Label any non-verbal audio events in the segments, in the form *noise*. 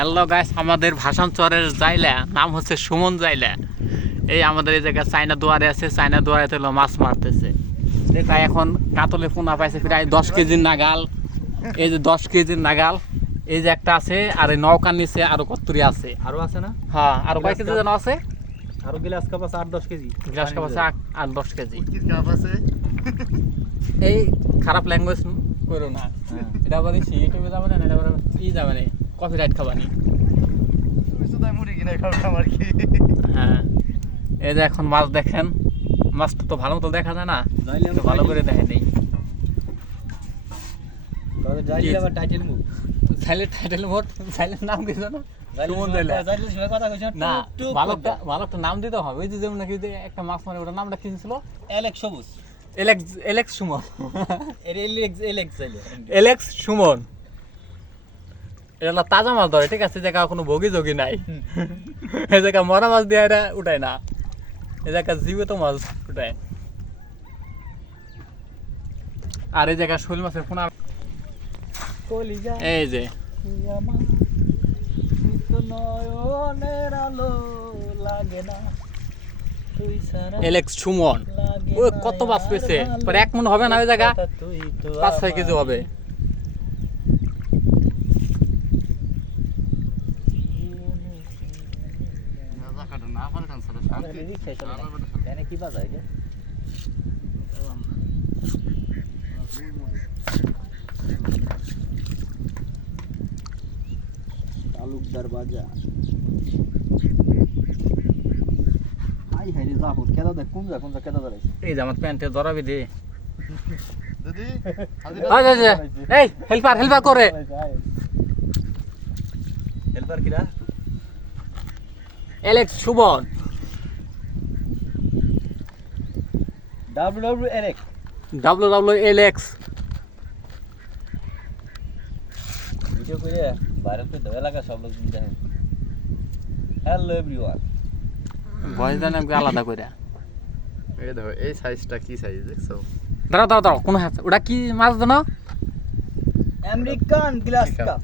Hello guys আমাদের ভাষণ চরের জাইলা নাম হচ্ছে সুমন জাইলা এই আমাদের এই জায়গায় চাইনা দুয়ারে আছে চাইনা দুয়ারে হলো মাছ মারতেছে। তাই এখন কাতলে পোনা পাইছে প্রায় দশ কেজির নাগাল। এই যে দশ কেজির নাগাল এই যে একটা আছে আর এই নৌকার নিচে আরও কত্তুরি আছে। আরও আছে না? হ্যাঁ আর কয় কেজি যেন আছে? আরও গ্লাস কাপ আছে আট দশ কেজি। গ্লাস কাপ আছে আট- আট দশ কেজি। কাপ আছে। এই খারাপ ল্যাঙ্গুয়েজ করো না। হ্যাঁ। এটা আবার ইউটিউবে যাবে না এটা আবার ই যাবে না? কপি রাইট খাবানি মুড়ি কিনে খাও আমার কি? হ্যাঁ। এই যে এখন মাছ দেখেন মাছটা তো ভালো মতো দেখা যায় না ভালো করে দেখে নেই। টাইটেল মুভ সাইলেন্ট টাইটেল মোট সাইলেন্ট নাম কি জানো না ভালো একটা নাম দিতে হবে। ওই যে যেমন নাকি যে একটা মাছ মানে ওটার নামটা কি ছিল? এলেক্স সবুজ। Alex Alex Suman. Alex Alex Alex Suman. এটা তাজা মাছ ধরে ঠিক আছে? জায়গা কোনো ভোগী নাই। *laughs* এই জায়গা মরা মাছ দিয়ে এটা উঠায় না। এই জায়গা জীবিত মাছ উঠায়। আর এই জায়গা শৈল মাছের পোনা। এই যে। এলেক্স সুমন। ও কত মাছ আর পেয়েছে? পরে এক মন হবে না ওই জায়গা পাঁচ ছয় কেজি হবে। আমার শান্তি রিক্সায় চলে আমার না। বেটা শান্তি। এনে কি বাজায় রে? তালুকদার বাজার হাই হাই রে জাফর কেদা দেখ কোন যা কোন যা কেদা দাঁড়াইছে এই যে আমার প্যান্টে ধরাবি দে দিদি এই হেল্পার হেল্পার করে হেল্পার কিরা এলেক্স সুমন ডাব্লিউ ডাব্লিউ এরেক ডাব্লিউ ডাব্লিউ এলেক্স ভিডিও করে ভাইরাল করে দেওয়া লাগা সব লোক দেখে হ্যালো এভরিওয়ান ভয়েস দেন একটু আলাদা করে এই দেখো এই সাইজটা কি সাইজ দেখছ? দাঁড়াও দাঁড়াও দাঁড়াও কোনো হাত ওটা কি মাছ জানো আমেরিকান গ্লাস American. কাপ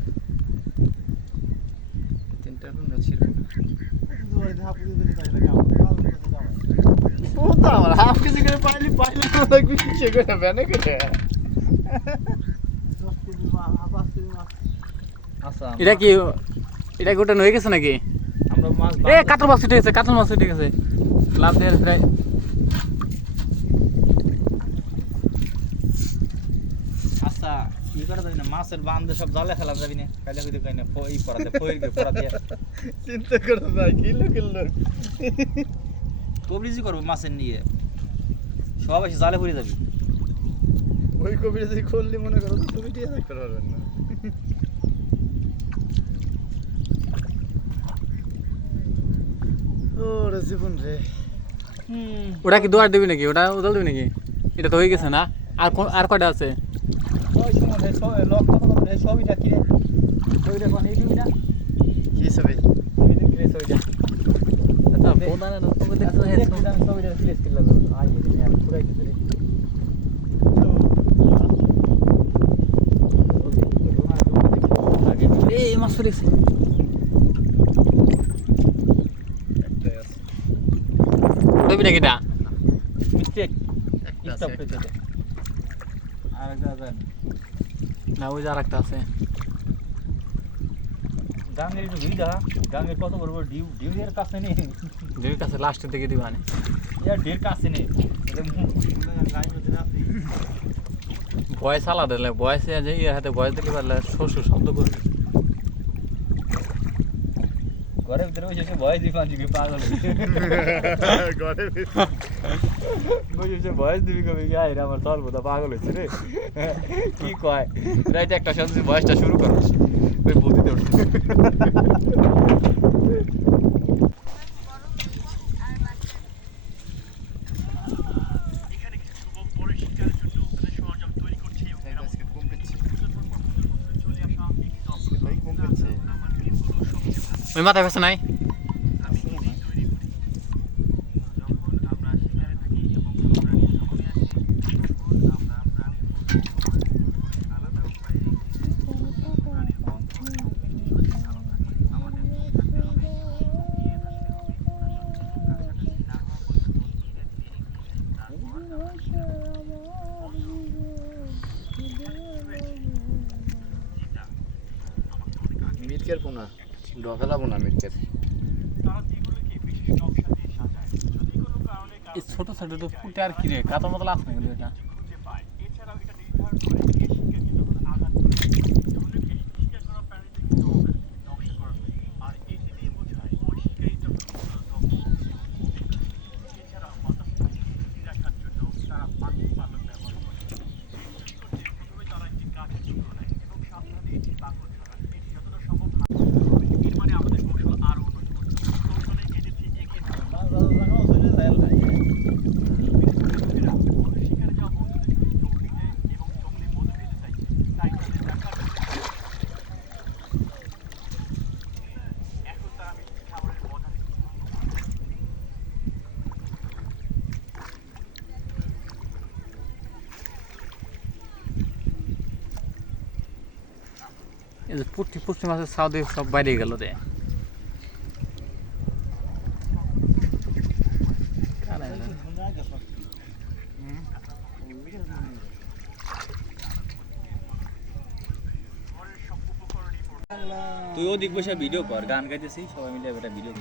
তিনটা কোন ছিল। ও তো আমার হাফ কেজি করে পাইলি পাইলি লাগবে কিসে করে বেনে করে আচ্ছা এটা কি এটা কি ওটা হয়ে গেছে নাকি? আমরা মাছ এ কাতল মাছ উঠে গেছে কাতল মাছ উঠে গেছে। লাভ দিয়ে প্রায়। আচ্ছা কি করা যাবি না? মাছের বান্ধে সব জালে ফেলা যাবি না। কাইলে হইতে কাইনে এই পড়াতে ফইর গে পড়া দিয়ে চিন্তা করো না কি লোকের লোক? কবরিজি করব মাছের নিয়ে। সব এসে জালে পড়ে যাবি। ওই যদি খুললি মনে করো তো তুমি টিয়া থাকতে পারবেন না। ও জীবন রে। ওটা কি দুয়ার দিবি নাকি? ওটা উদাল দিবি নাকি? এটা তো হয়ে গেছে না? আর কোন- আর কয়টা আছে? দিবি না কি ছবি? দিবি আচ্ছা, প্রধানের তুমি দেখছ, দেখি আমি সবইটা প্লেস করে লাগবে আই রে নিয়ে পুরাই দিতে রে আগে এই মাছ পড়ে গেছে একটাই আছে নাকি মিস্টেক একটা আছে একটা। দে আর যা যা না ওই যে আর একটা আছে। গাঙ্গের একটু ভিড়া গাঙ্গের কত বড় ডিউ ডিউ এর কাছে নেই কাছে লাস্টের দিকে দিবা না। ইয়ার ঢের কাছে নেই ভয়েস আলাদা দিলে ভয়েস যে ইয়ে হাতে ভয়েস দিলে পারলে শ্বশুর শব্দ করবি। ভিতরে বসে সে দিবি পাঁচ পাগল? ঘরে বসে সে দিবি কবি? গাই আমার পাগল হয়েছে রে। কি কয়? রাইতে একটা সবজি ভয়েসটা শুরু করিস ওই কম পেয়েছি ওই মাথায় ফেসে নাই? মিটকের পোনা পোনা মিটকের ছোট ছোট তো ফুটে আর কি রে? কাতর মতো লাভ নেই এটা। এই যে পুষ্টি পুষ্টি মাছের সাউদে সব বাইরে গেল রে কারা এরা? তুই ওদিক বসে ভিডিও কর, গান গাইতেছিস, সবাই মিলে একটা ভিডিও